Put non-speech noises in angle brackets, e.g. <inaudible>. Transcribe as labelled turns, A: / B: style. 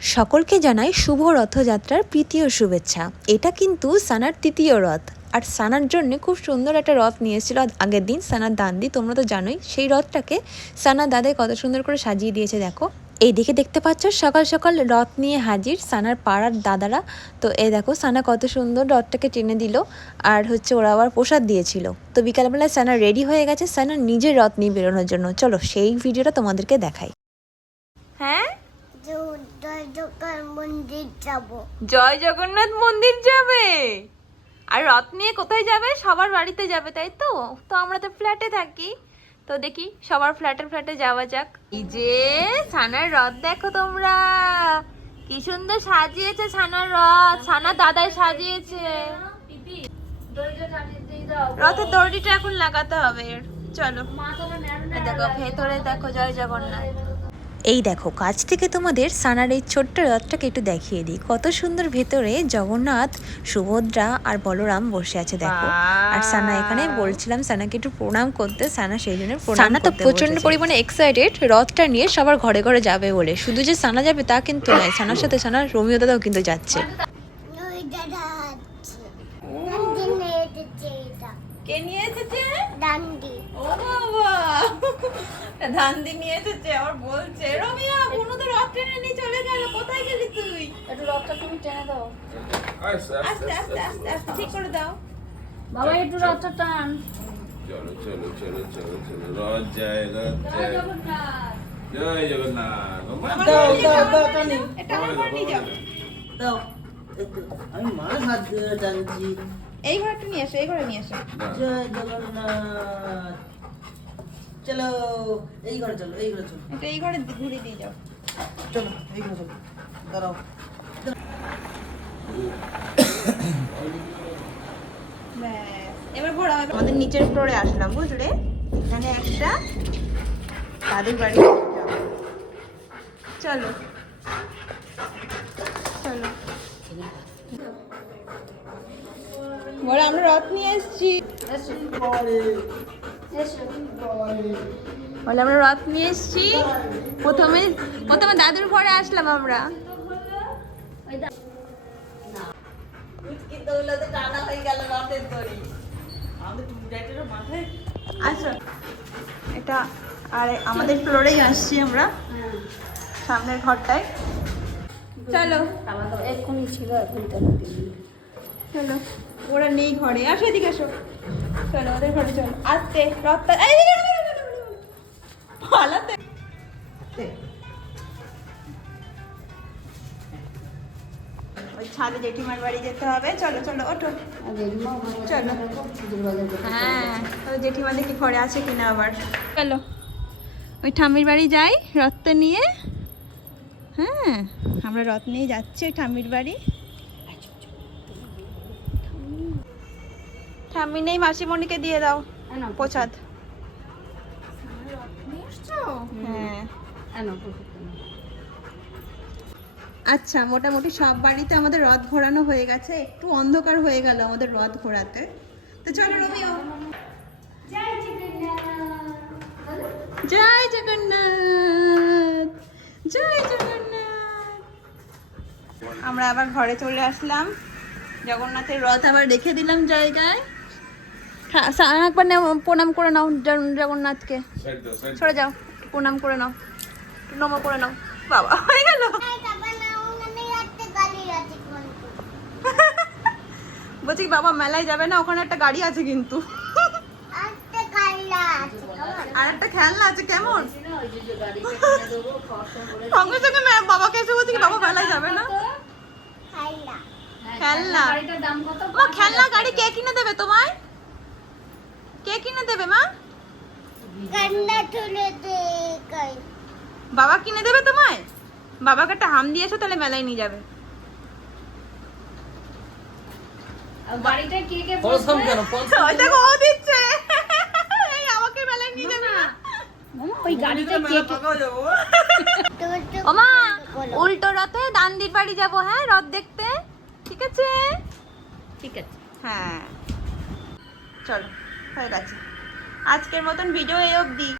A: সকলকে জানাই শুভ রথযাত্রার তৃতীয় শুভেচ্ছা। এটা কিন্তু সানার তৃতীয় রথ। আর সানার জন্য খুব সুন্দর একটা রথ নিয়ে আগের দিন সানার দান্দি তোমরা তো জানোই, সেই রথটাকে সানার দাদাই কত সুন্দর করে সাজিয়ে দিয়েছে, দেখো। এইদিকে দেখতে পাচ্ছ, সকাল সকাল রথ নিয়ে হাজির সানার পাড়ার দাদারা। তো এ দেখো, সানা কত সুন্দর রথটাকে টেনে দিল আর হচ্ছে ওরা আবার প্রসাদ দিয়েছিল। তো বিকালবেলায় সানা রেডি হয়ে গেছে, সানা নিজের রথ নিয়ে বেরোনোর জন্য। চলো, সেই ভিডিওটা তোমাদেরকে দেখাই। হ্যাঁ?
B: মন্দির যাব।
A: জয় জগন্নাথ মন্দির যাবে? আর রথ নিয়ে কোথায় যাবে? সবার বাড়িতে যাবে তাই তো? তো আমরা তো ফ্ল্যাটে থাকি। তো দেখি সবার ফ্ল্যাটে ফ্ল্যাটে যাওয়া যাক। এই যে ছানার রথ দেখো তোমরা। কি সুন্দর সাজিয়েছে ছানার রথ। ছানা দাদাই সাজিয়েছে। রথের দড়িটা এখন লাগাতে হবে। চলো। দেখো ভেতরে দেখো জয় জগন্নাথ। এই দেখো কাছ থেকে তোমাদের সানার এই ছোট্ট রথটাকে একটু দেখিয়ে দিই। কত সুন্দর ভেতরে জগন্নাথ সুভদ্রা আর বলরাম বসে আছে দেখো। আর সানা এখানে বলছিলাম সানাকে একটু প্রণাম করতে সানা সেই জন্য সানা তো প্রচণ্ড পরিমাণে এক্সাইটেড রথটা নিয়ে সবার ঘরে ঘরে যাবে বলে। শুধু যে সানা যাবে তা কিন্তু নয় সানার সাথে সানা রোমিও দাদাও কিন্তু যাচ্ছে। কে নিয়ে এসেছে
B: ডান্ডি
A: ও বাবা ধান্দি নিয়ে এসেছে আবার বলছে বুনু তো রথ টেনে নিয়ে চলে গেল কোথায় গেলি তুই
C: একটু রথটা তুমি টেনে দাও
A: আস্তে আস্তে আস্তে আস্তে ঠিক করে দাও
C: বাবা একটু রথটা টান
D: চলো চলো চলো চলো চলো রথ যায় রথ যায় জয় জগন্নাথ
E: দাও দাও দাও টানি
A: এটা আমার ঘরে নিয়ে যাও
E: দাও আমি মাছ হাত টানছি
A: এই ঘরটা নিয়ে এসো এই ঘরে নিয়ে এসো
E: জয় জগন্নাথ চলো এই ঘরে চলো এই ঘরে চলো।
A: এটা এই ঘরে ঘুরে দিয়ে যাও।
E: চলো এই ঘরে চলো দাঁড়াও।
A: এবার ঘোরা আমাদের নিচের ফ্লোরে আসলাম বুঝলে? এখানে একটা দাদুর বাড়ি। চলো চলো। বলে আমরা রথ নিয়ে এসেছি। বলে, আমরা রথ নিয়ে এসেছি। প্রথমে প্রথমে দাদুর ঘরে আসলাম আমরা। আচ্ছা এটা আর আমাদের ফ্লোরেই আসছি আমরা। সামনের ঘরটায়। চলো।
C: এক্ষুনি ছিল, এখন
A: চলো, ওরা নেই ঘরে। আসো এদিকে আসো। চলো, ওদের ঘরে চলো। আসতে এদিকে। পালাতে ওই ছাদে জেঠিমার বাড়ি যেতে হবে। চলো চলো, ওঠো। চলো। হ্যাঁ ঘরে আছে আবার। চলো, ওই ঠাম্মির বাড়ি যাই, রথটা নিয়ে। হ্যাঁ আমরা রথ নিয়ে যাচ্ছি ওই ঠাম্মির বাড়ি। ঠাম্মি নেই মাসিমণিকে দিয়ে দাও। প্রসাদ। হ্যাঁ। আচ্ছা মোটামুটি সব বাড়িতে আমাদের রথ ঘোরানো হয়ে গেছে। একটু অন্ধকার হয়ে গেল আমাদের রথ ঘোরাতে। তো চলো রমিও। জয় জগন্নাথ। জয় জগন্নাথ। আমরা আবার ঘরে চলে আসলাম। জগন্নাথের রথ আবার রেখে দিলাম জায়গায়। হ্যাঁ, একবার নাও- প্রণাম করে নাও জগন্নাথকে। সরে যাও প্রণাম করে নাও। নম করে নাও। বাবা হয়ে গেল। বলছি বাবা মেলায় যাবে না? ওখানে একটা গাড়ি আছে কিন্তু। আর একটা খেলনা আছে কেমন? সঙ্গে সঙ্গে মে- বাবাকে এসে বলছি বাবা মেলায় যাবে না? খেলনা। খেলনা গাড়ি কে কিনে দেবে তোমায়? কিনে দেবে মা?
B: কান্না তুলে দে
A: বাবা কিনে দেবে তোমায়? বাবাকে একটা হাম দিয়ে এসো তাহলে মেলায় নিয়ে যাবে।
C: আর কে কে
E: পলসাম কেন? পলসাম <laughs>
A: দেখো ও দিচ্ছে। <laughs> এই আমাকে মেলায় নিয়ে যাবে। না
C: মামা, ওই গাড়িটা কে কে?
E: পাকাও যাব।
B: তোমার তো
A: ওমা উল্টো রথে দান্দির বাড়ি যাব হ্যাঁ? রথ দেখতে। ঠিক আছে?
C: ঠিক আছে।
A: হ্যাঁ। চলো। হয়ে গেছে। আজকের মতন ভিডিও এই অবধি।